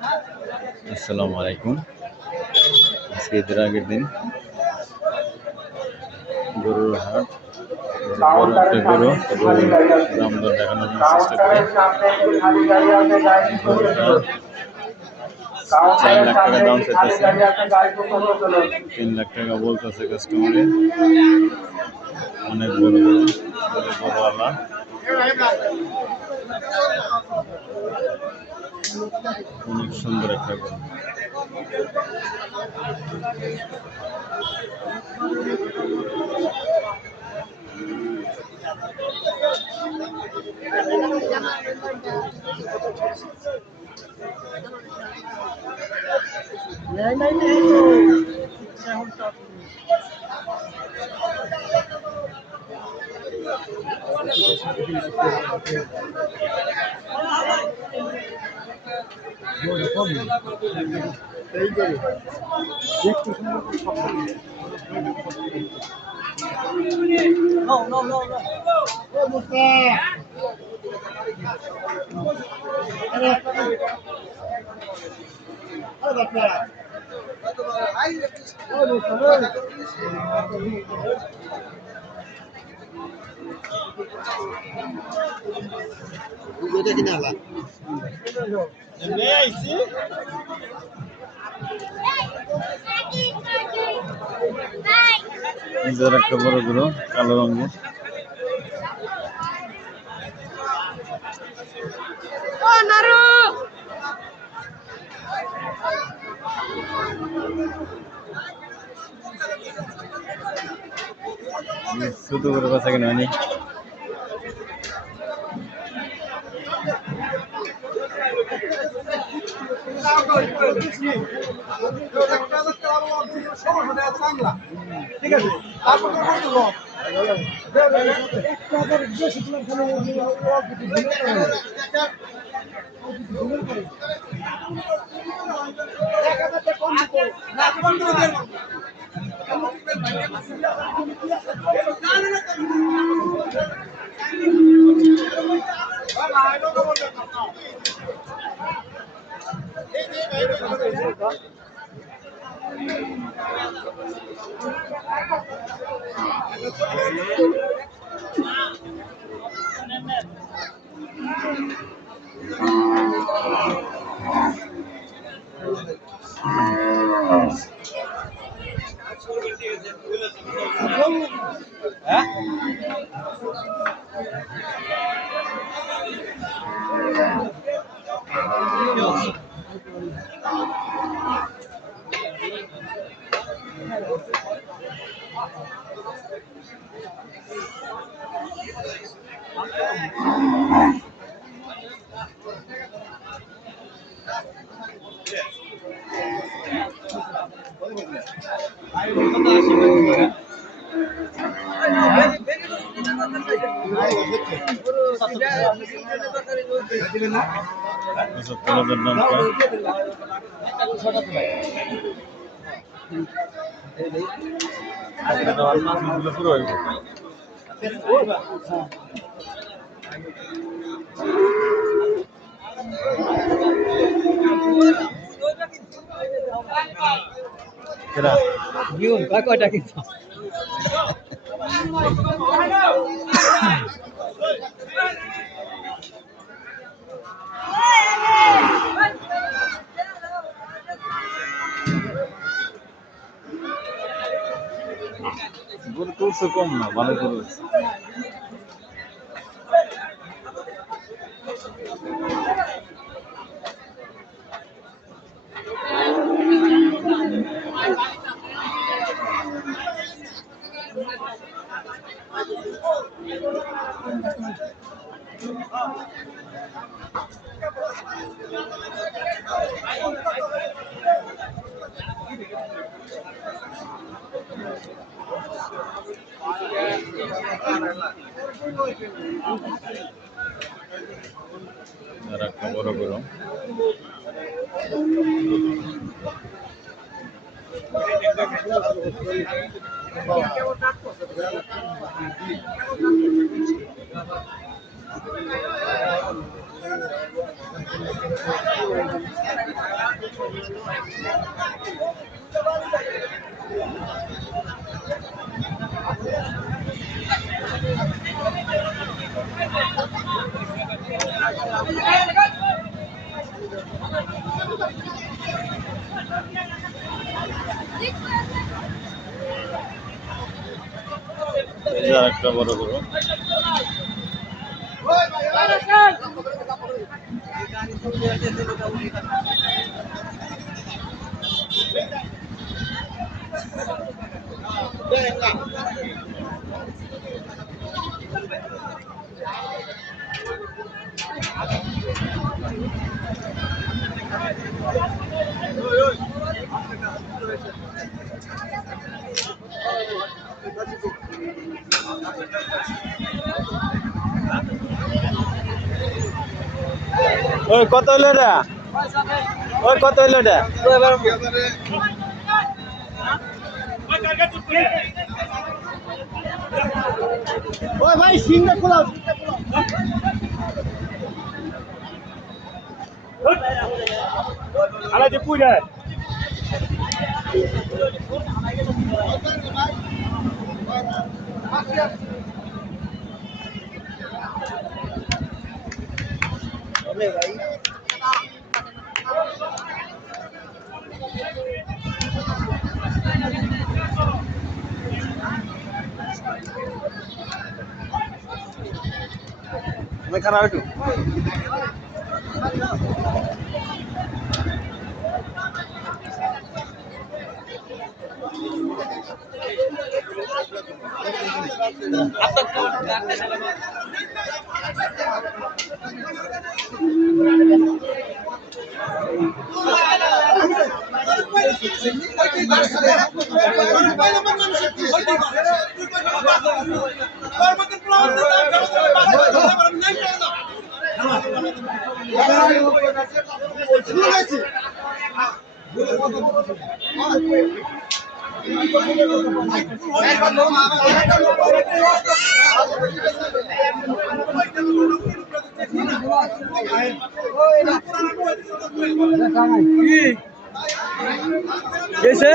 আসসালামু আলাইকুম। আজকে ঈদের আগের দিন গরুর হাট। বড় একটা গরু, দাম দর দেখানোর জন্য চেষ্টা করি। গরুটা 4 লাখ টাকা দাম চাইতেছে, 3 লাখ টাকা বলতেছে কাস্টমারে। অনেক বড় গরু, গরুওয়ালা। অনেক সুন্দর একটা গরু। নিজের একটা বড় গরু, কালো রঙের। ছোট গরু বাচ্চা কেন হয়নি? ঠিক আছে, কয়টা কিন্তু গরু তুলছে কম না, ভালো গরু হয়েছে। আর একটা বড় গরু। এই যে আরেকটা বড় গরু। ওই কত হইলো এটা? ওই কত হইলো এটা? ওই ভাই সিংটা খোলাও আলা যে পুরা ভাই मैं खाना बैठू कैसे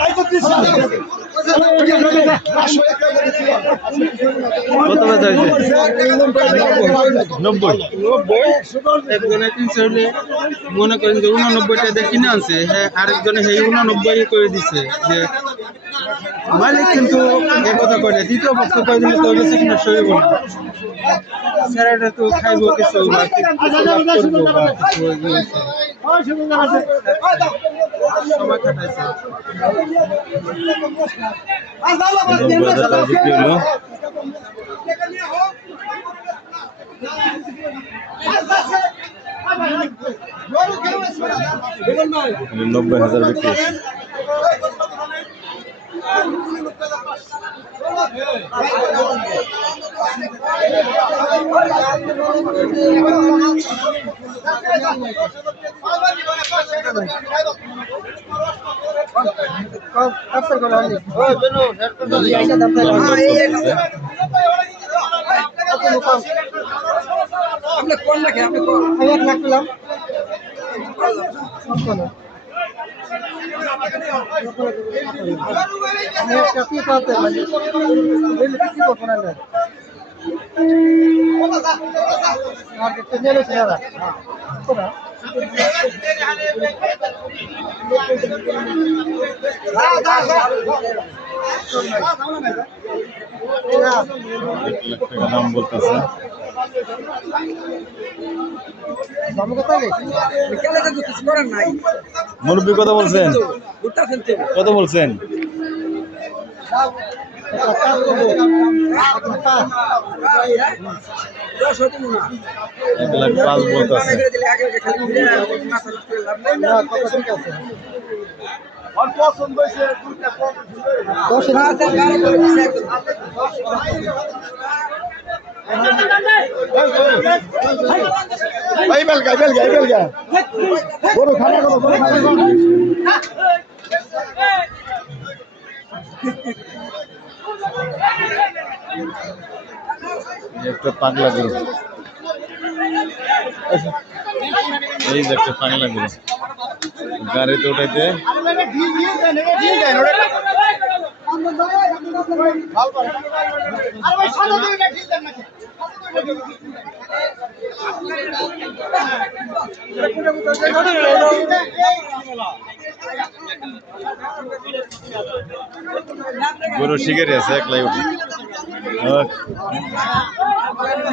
কত বেচা হয়েছে? 90 একজনে কিনছে হলে মনে করেন যে 89 টাকা কিনে আনছে, হ্যাঁ আরেকজনে সেই 89 করে দিছে। যে মালিক কিন্তু এ কথা করে দ্বিতীয় পক্ষ কয়ে দিলে তো বেশি কিনা সইব না, স্যারেটা তো খাইব কিছু বা কিছু লাভ করবো বা কিছু সময় কাটাইছে। 90,000 টাকা বিক্রি হলো। মানে 90,000 বিক্রি হয়েছে। আপনি কোন রাখেন আপনি কোন আমি 1 লাখ পেলাম আমি একটা কি পাতে মানে রেল কি করব না মার্কেট তে নেলে ছেড়া কোনা দাম বলতেছে। মুরব্বী কত বলছেন? কত বলছেন? একটা কাজ করবো একটা কাজ 1,05,000 বলতেছে। না কথা ঠিক আছে 10,000 বড় খানা করো বড় খানা করো একটা পাগলা গরু, এই যে একটা পাগলা গরু গাড়িতে উঠাইতে গরু শিকারি আছে একলাই উঠে।